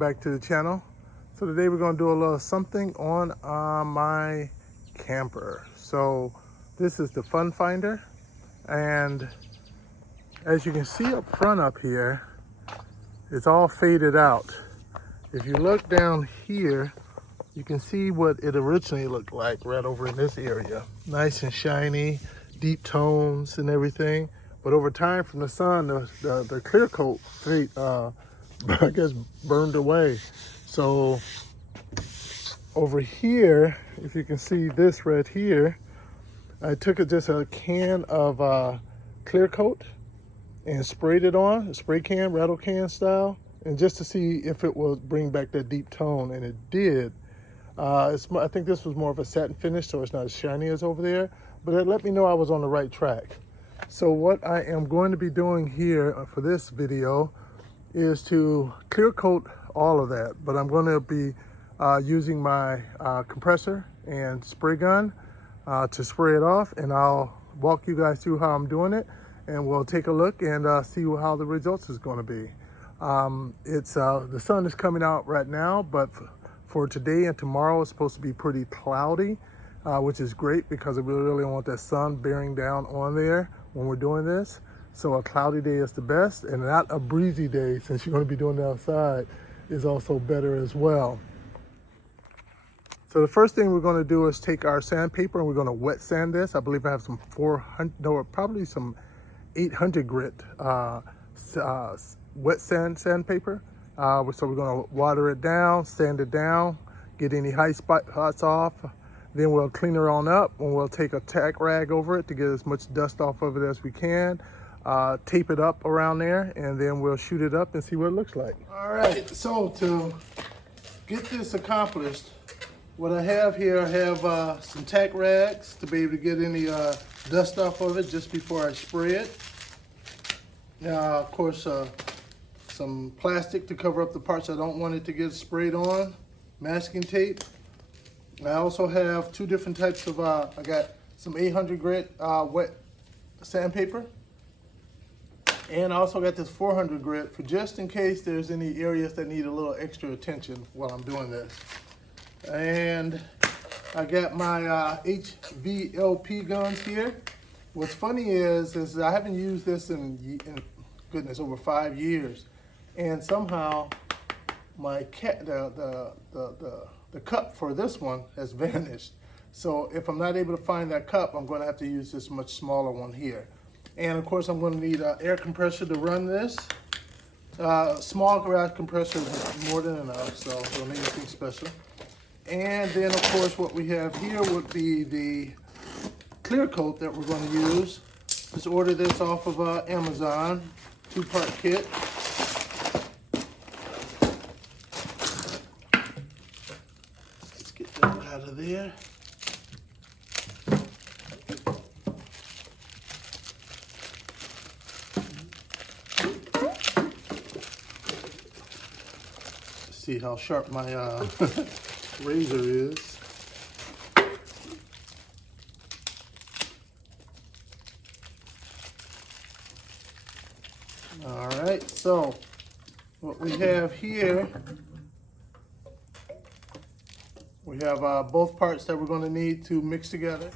back to the channel. So today we're going to do a little something on my camper. So this is the Fun Finder, and as you can see up front up here, it's all faded out. If you look down here, you can see what it originally looked like right over in this area. Nice and shiny, deep tones and everything. But over time from the sun, the clear coat I guess burned away. So over here, if you can see this right here, I took just a can of clear coat and sprayed it on, a spray can, rattle can style, and just to see if it will bring back that deep tone, and it did. I think this was more of a satin finish, so it's not as shiny as over there, but it let me know I was on the right track. So what I am going to be doing here for this video is to clear coat all of that, but I'm going to be using my compressor and spray gun to spray it off, and I'll walk you guys through how I'm doing it, and we'll take a look and see how the results is going to be. The sun is coming out right now, but for today and tomorrow it's supposed to be pretty cloudy, which is great because we really want that sun bearing down on there when we're doing this. So a cloudy day is the best, and not a breezy day, since you're going to be doing it outside, is also better as well. So the first thing we're going to do is take our sandpaper and we're going to wet sand this. I believe I have some 400, no, probably some 800 grit wet sandpaper. So we're going to water it down, sand it down, get any high spots off. Then we'll clean her on up, and we'll take a tack rag over it to get as much dust off of it as we can. Tape it up around there, and then we'll shoot it up and see what it looks like. All right, so to get this accomplished, what I have here, I have some tack rags to be able to get any dust off of it just before I spray it. Now, of course, some plastic to cover up the parts I don't want it to get sprayed on, masking tape. I also have two different types of, I got some 800 grit wet sandpaper, and I also got this 400 grit for just in case there's any areas that need a little extra attention while I'm doing this. And I got my HVLP guns here. What's funny is I haven't used this in goodness, over 5 years, and somehow my the cup for this one has vanished. So if I'm not able to find that cup, I'm going to have to use this much smaller one here. And of course, I'm going to need an air compressor to run this. Small garage compressor is more than enough, so don't need anything special. And then of course, what we have here would be the clear coat that we're going to use. Just ordered this off of Amazon, 2-part kit. Let's get that out of there. See how sharp my razor is. All right, so what we have here, we have both parts that we're going to need to mix together.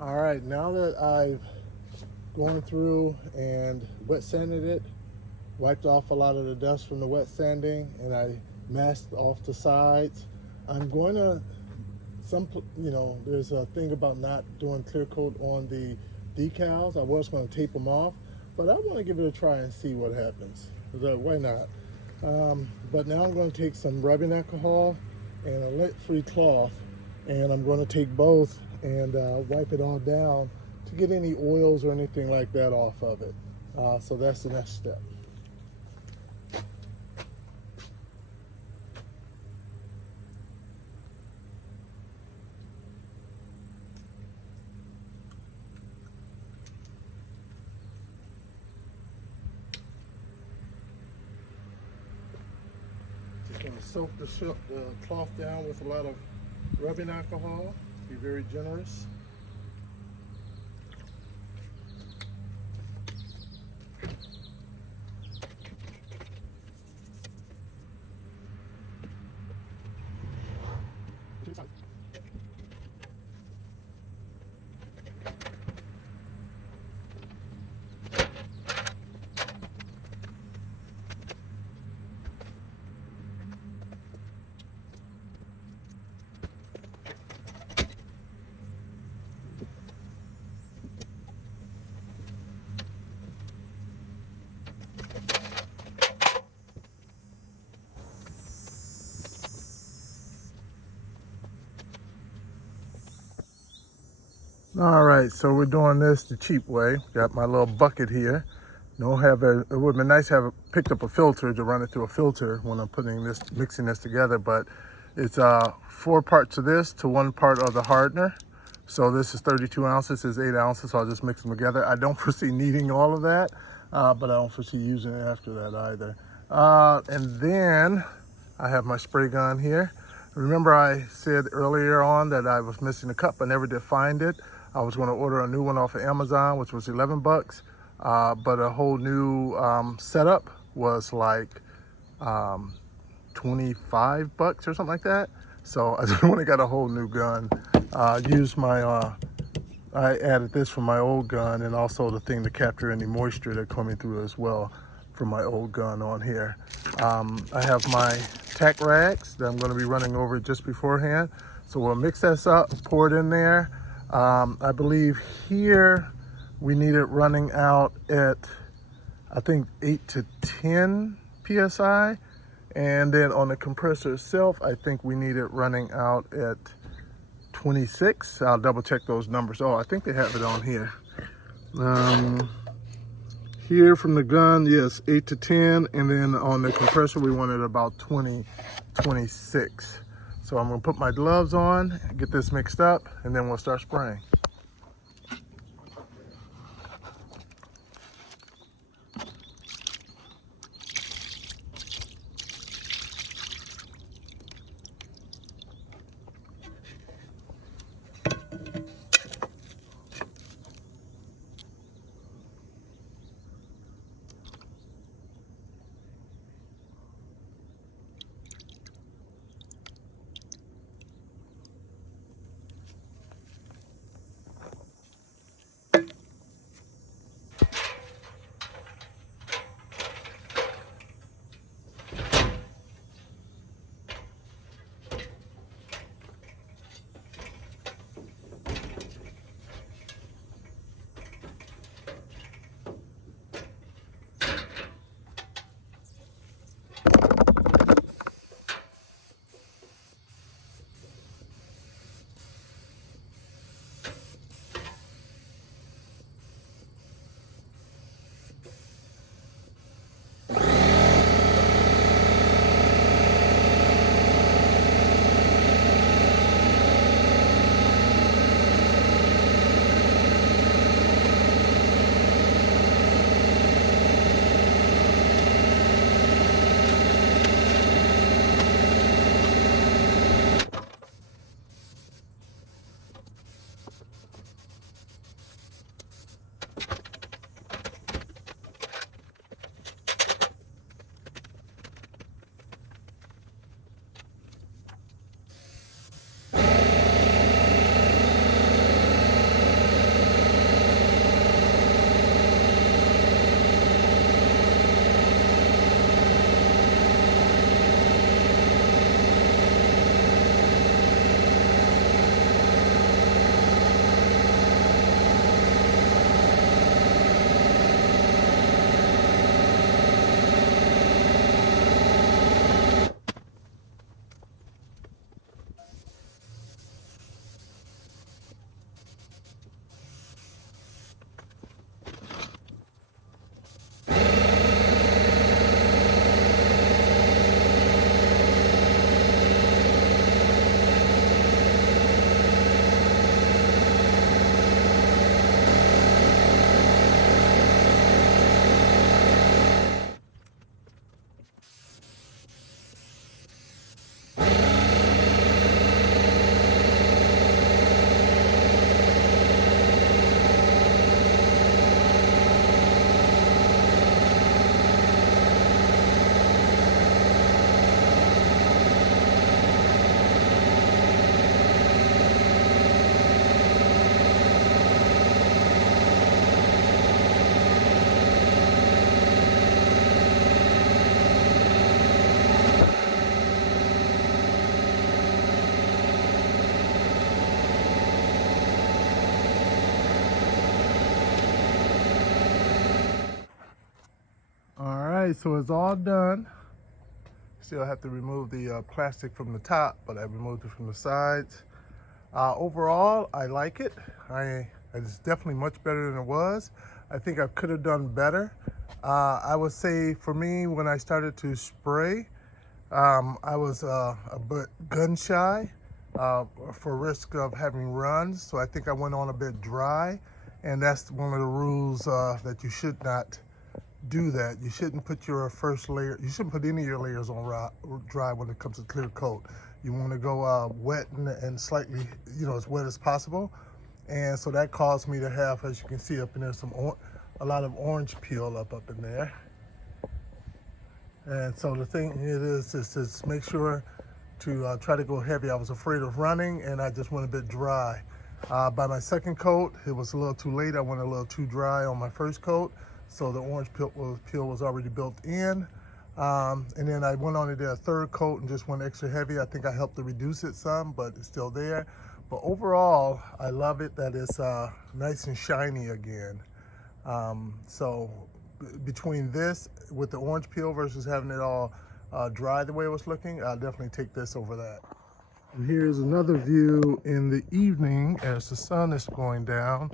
All right, now that I've gone through and wet sanded it, wiped off a lot of the dust from the wet sanding, and I masked off the sides, I'm going to, there's a thing about not doing clear coat on the decals. I was going to tape them off, but I want to give it a try and see what happens. Why not? But now I'm going to take some rubbing alcohol and a lint-free cloth, and I'm going to take both and wipe it all down to get any oils or anything like that off of it. So that's the next step. Just going to soak the cloth down with a lot of rubbing alcohol. Be very generous. All right, so we're doing this the cheap way. Got my little bucket here. It would have been nice to have picked up a filter to run it through a filter when I'm mixing this together, but it's 4 parts of this to 1 part of the hardener. So this is 32 ounces, this is 8 ounces, so I'll just mix them together. I don't foresee needing all of that, but I don't foresee using it after that either. And then I have my spray gun here. Remember I said earlier on that I was missing a cup. I never did find it. I was going to order a new one off of Amazon, which was 11 bucks, but a whole new setup was like 25 bucks or something like that. So I just went and got a whole new gun. Used my, I added this from my old gun, and also the thing to capture any moisture that coming through as well from my old gun on here. I have my tack rags that I'm going to be running over just beforehand. So we'll mix this up, pour it in there. I believe here we need it running out at, I think 8 to 10 PSI. And then on the compressor itself, I think we need it running out at 26. I'll double check those numbers. Oh, I think they have it on here. Here from the gun, yes, 8 to 10. And then on the compressor, we wanted about 20, 26. So I'm gonna put my gloves on, get this mixed up, and then we'll start spraying. right, so it's all done. Still have to remove the plastic from the top, but I removed it from the sides. Overall, I like it. It's definitely much better than it was. I think I could have done better. I would say for me, when I started to spray, I was a bit gun shy for risk of having runs. So I think I went on a bit dry, and that's one of the rules that you should not do that. You shouldn't put your first layer, you shouldn't put any of your layers on dry when it comes to clear coat. You want to go wet and slightly, as wet as possible. And so that caused me to have, as you can see up in there, a lot of orange peel up in there. And so the thing is just make sure to try to go heavy. I was afraid of running, and I just went a bit dry. By my second coat, it was a little too late. I went a little too dry on my first coat, so the orange peel was already built in. And then I went on to do a third coat and just went extra heavy. I think I helped to reduce it some, but it's still there. But overall, I love it that it's nice and shiny again. So between this with the orange peel versus having it all dry the way it was looking, I'll definitely take this over that. And here's another view in the evening as the sun is going down,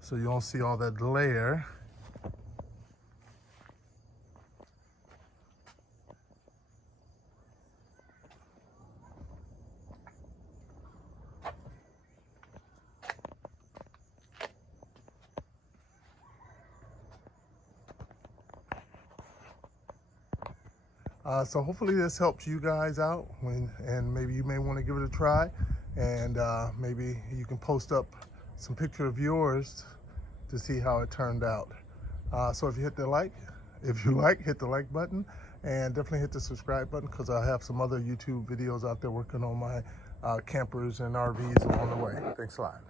so you don't see all that glare. So hopefully this helps you guys out, and maybe you may want to give it a try, and maybe you can post up some picture of yours to see how it turned out. So if you hit the like, hit the like button, and definitely hit the subscribe button, because I have some other YouTube videos out there working on my campers and RVs along the way. Thanks a lot.